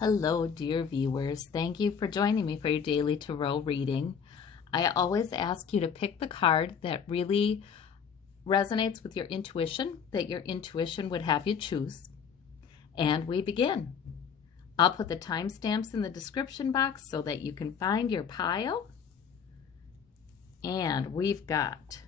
Hello, dear viewers. Thank you for joining me for your daily tarot reading. I always ask you to pick the card that really resonates with your intuition, that your intuition would have you choose. And we begin. I'll put the timestamps in the description box so that you can find your pile. And we've got,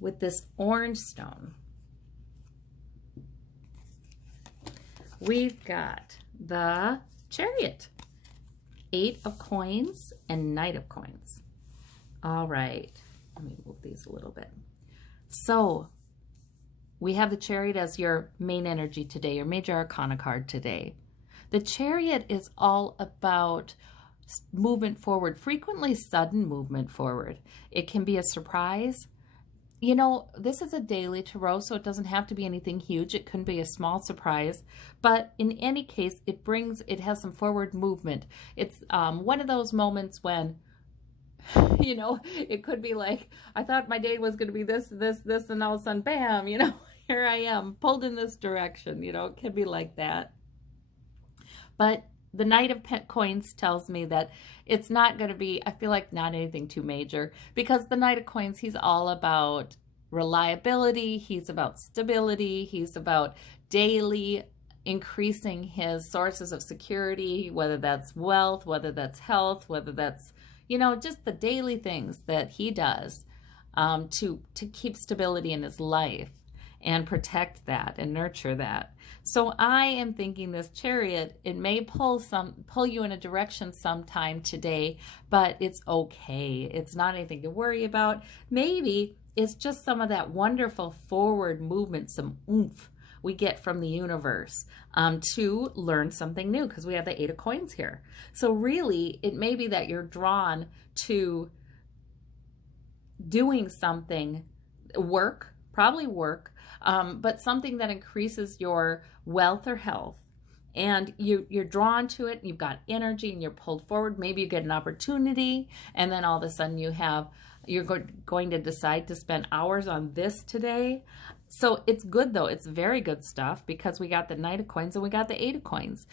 with this orange stone, we've got the Chariot, 8 of coins and Knight of coins. All right, let me move these a little bit. So we have the Chariot as your main energy today, your major arcana card today. The Chariot is all about movement forward, frequently sudden movement forward. It can be a surprise. You know, this is a daily tarot, so it doesn't have to be anything huge. It can be a small surprise, but in any case, it has some forward movement. It's one of those moments when, you know, it could be like, I thought my day was going to be this, and all of a sudden, bam, you know, here I am, pulled in this direction. You know, it can be like that. But the Knight of Coins tells me that it's not going to be, I feel like, not anything too major, because the Knight of Coins, he's all about reliability, he's about stability, he's about daily increasing his sources of security, whether that's wealth, whether that's health, whether that's, you know, just the daily things that he does to keep stability in his life and protect that and nurture that. So I am thinking this Chariot, it may pull you in a direction sometime today, but it's okay. It's not anything to worry about. Maybe it's just some of that wonderful forward movement, some oomph we get from the universe to learn something new, because we have the 8 of coins here. So really, it may be that you're drawn to doing something, probably work, but something that increases your wealth or health, and you're drawn to it, and you've got energy, and you're pulled forward. Maybe you get an opportunity, and then all of a sudden you're going to decide to spend hours on this today. So it's good, though. It's very good stuff, because we got the Knight of Coins and we got the 8 of Coins.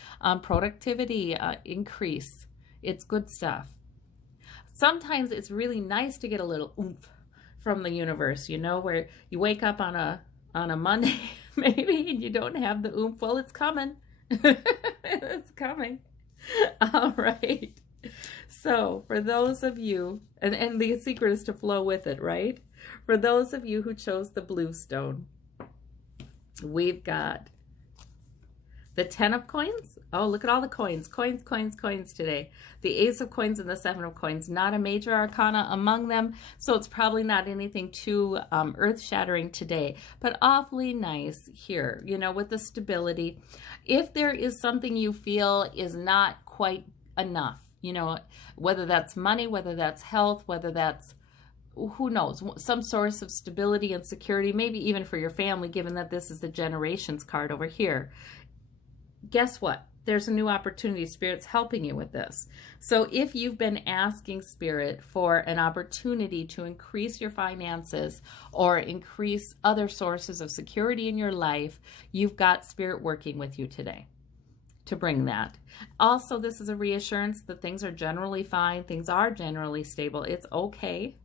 Productivity increase. It's good stuff. Sometimes it's really nice to get a little oomph from the universe, you know, where you wake up on a Monday maybe and you don't have the oomph. Well, it's coming. It's coming. All right. So for those of you, and the secret is to flow with it, right? For those of you who chose the blue stone, we've got the 10 of coins. Oh, look at all the coins. Coins, coins, coins today. The Ace of coins and the 7 of coins. Not a major arcana among them, so it's probably not anything too earth-shattering today, but awfully nice here, you know, with the stability. If there is something you feel is not quite enough, you know, whether that's money, whether that's health, whether that's, who knows, some source of stability and security, maybe even for your family, given that this is the generations card over here. Guess what? There's a new opportunity. Spirit's helping you with this. So if you've been asking Spirit for an opportunity to increase your finances or increase other sources of security in your life, you've got Spirit working with you today to bring that. Also, this is a reassurance that things are generally fine. Things are generally stable. It's okay.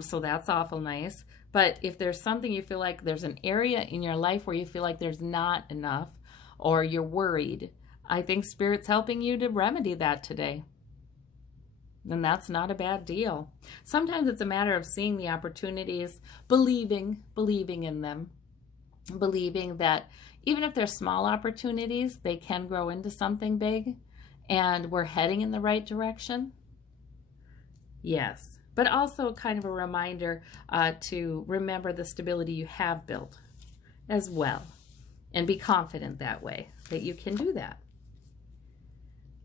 So that's awful nice. But if there's something you feel like there's an area in your life where you feel like there's not enough, or you're worried, I think Spirit's helping you to remedy that today. And that's not a bad deal. Sometimes it's a matter of seeing the opportunities, believing in them, believing that even if they're small opportunities, they can grow into something big, and we're heading in the right direction. Yes, but also kind of a reminder to remember the stability you have built as well. And be confident that way, that you can do that.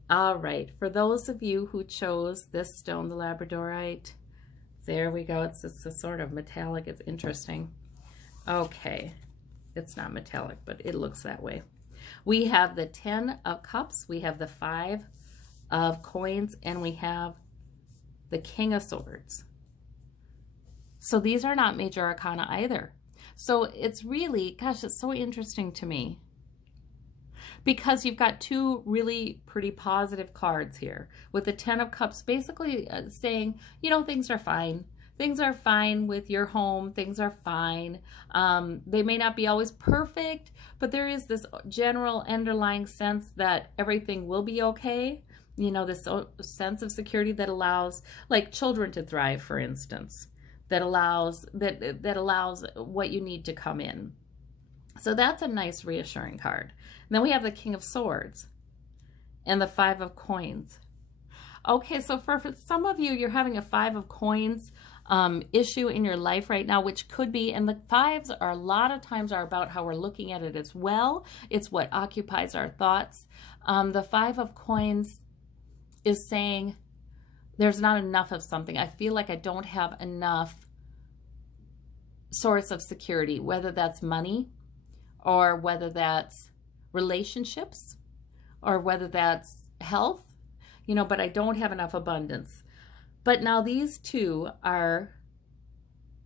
All right, for those of you who chose this stone, the Labradorite, there we go. It's a sort of metallic. It's interesting. Okay, it's not metallic, but it looks that way. We have the 10 of cups, we have the 5 of coins, and we have the King of Swords. So these are not major arcana either. So it's really, gosh, it's so interesting to me because you've got two really pretty positive cards here, with the Ten of Cups basically saying, you know, things are fine. Things are fine with your home. Things are fine. They may not be always perfect, but there is this general underlying sense that everything will be okay. You know, this sense of security that allows, like, children to thrive, for instance, that allows what you need to come in. So that's a nice reassuring card. And then we have the King of Swords and the Five of Coins. Okay, so for some of you, you're having a Five of Coins issue in your life right now, which could be, and the fives are a lot of times are about how we're looking at it as well. It's what occupies our thoughts. The Five of Coins is saying there's not enough of something. I feel like I don't have enough source of security, whether that's money or whether that's relationships or whether that's health, you know, but I don't have enough abundance. But now these two are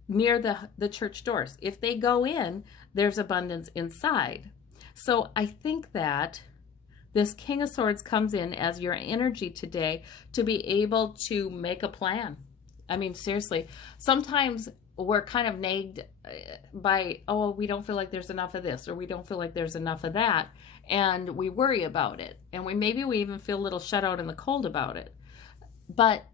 near the church doors. If they go in, there's abundance inside. So I think that this King of Swords comes in as your energy today to be able to make a plan. I mean, seriously, sometimes we're kind of nagged by, oh, we don't feel like there's enough of this, or we don't feel like there's enough of that, and we worry about it. And maybe we even feel a little shut out in the cold about it. But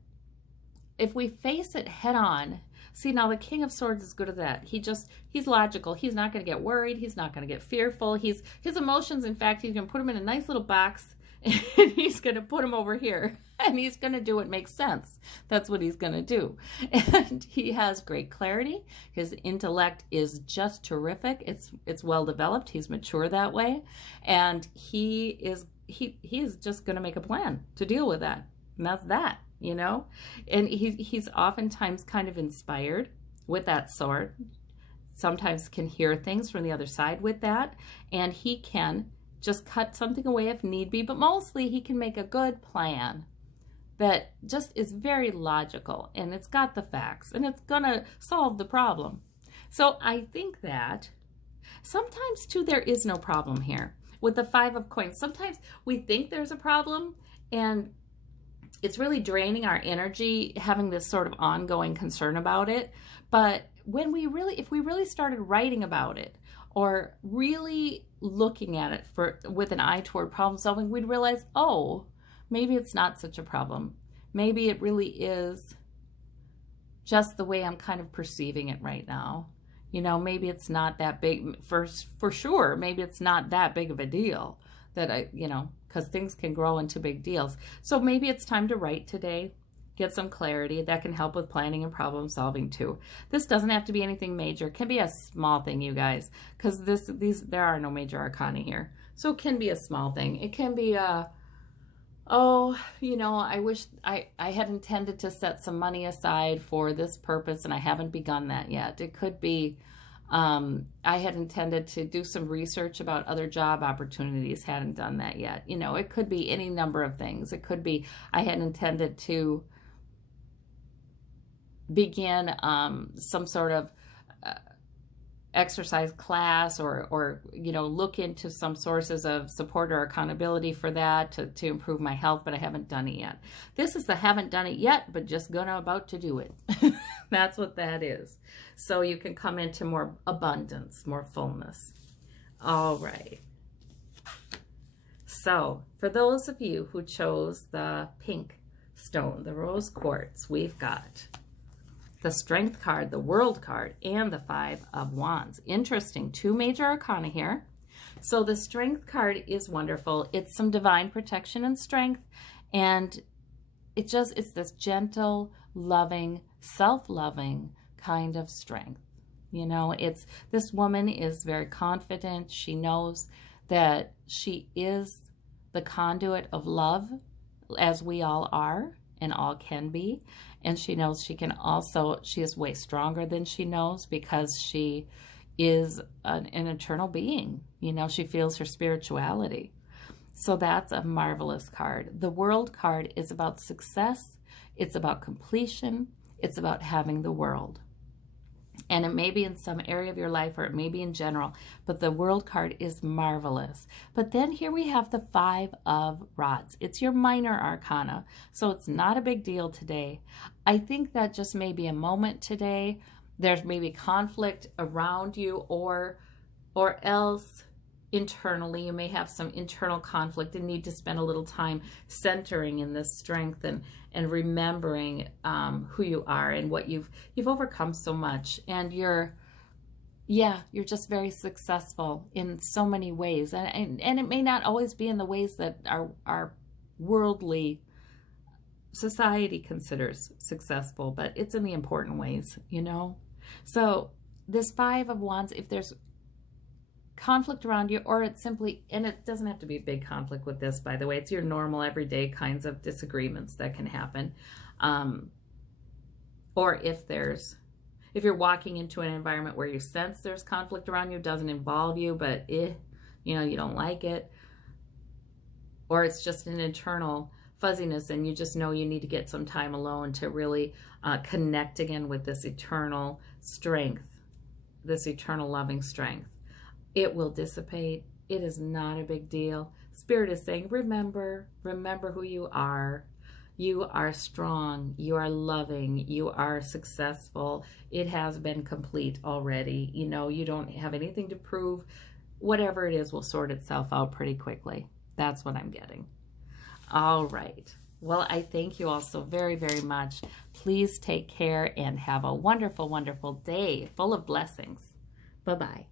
if we face it head on, see, now the King of Swords is good at that. He's logical. He's not going to get worried. He's not going to get fearful. His emotions, in fact, he's going to put them in a nice little box, and he's going to put them over here, and he's going to do what makes sense. That's what he's going to do. And he has great clarity. His intellect is just terrific. It's well developed. He's mature that way, and he is just going to make a plan to deal with that. And that's that. You know, and he's oftentimes kind of inspired with that sword, sometimes can hear things from the other side with that, and he can just cut something away if need be, but mostly he can make a good plan that just is very logical, and it's got the facts, and it's gonna solve the problem. So I think that sometimes too there is no problem here with the Five of Coins. Sometimes we think there's a problem, and it's really draining our energy having this sort of ongoing concern about it. But if we really started writing about it or really looking at it with an eye toward problem solving, we'd realize, oh, maybe it's not such a problem. Maybe it really is just the way I'm kind of perceiving it right now. You know, maybe it's not that big for sure. Maybe it's not that big of a deal that because things can grow into big deals. So maybe it's time to write today, get some clarity. That can help with planning and problem solving too. This doesn't have to be anything major. It can be a small thing, you guys, because there are no major arcana here. So it can be a small thing. It can be I wish I had intended to set some money aside for this purpose and I haven't begun that yet. It could be I had intended to do some research about other job opportunities, hadn't done that yet. You know, it could be any number of things. It could be I had intended to begin some sort of exercise class or look into some sources of support or accountability for that to improve my health, but I haven't done it yet. This is the haven't done it yet, but just about to do it. That's what that is. So you can come into more abundance, more fullness. All right. So for those of you who chose the pink stone, the rose quartz, we've got the Strength card, the World card, and the Five of Wands. Interesting, two major arcana here. So the Strength card is wonderful. It's some divine protection and strength, and it's this gentle, loving, self-loving kind of strength. You know, this woman is very confident. She knows that she is the conduit of love, as we all are and all can be. And she knows she is way stronger than she knows because she is an eternal being. You know, she feels her spirituality. So that's a marvelous card. The World card is about success. It's about completion. It's about having the world. And it may be in some area of your life or it may be in general, but the World card is marvelous. But then here we have the Five of Rods. It's your minor arcana, so it's not a big deal today. I think that just may be a moment today. There's maybe conflict around you, or else internally you may have some internal conflict and need to spend a little time centering in this strength and remembering who you are and what you've overcome so much, and you're just very successful in so many ways, and it may not always be in the ways that our worldly society considers successful, but it's in the important ways, you know. So this Five of Wands, if there's conflict around you, or it's simply, and it doesn't have to be a big conflict with this, by the way, it's your normal everyday kinds of disagreements that can happen, or if you're walking into an environment where you sense there's conflict around you, it doesn't involve you, but you don't like it, or it's just an internal fuzziness and you just know you need to get some time alone to really connect again with this eternal strength, this eternal loving strength. It will dissipate. It is not a big deal. Spirit is saying, remember who you are. You are strong. You are loving. You are successful. It has been complete already. You know, you don't have anything to prove. Whatever it is will sort itself out pretty quickly. That's what I'm getting. All right. Well, I thank you all so very, very much. Please take care and have a wonderful, wonderful day full of blessings. Bye-bye.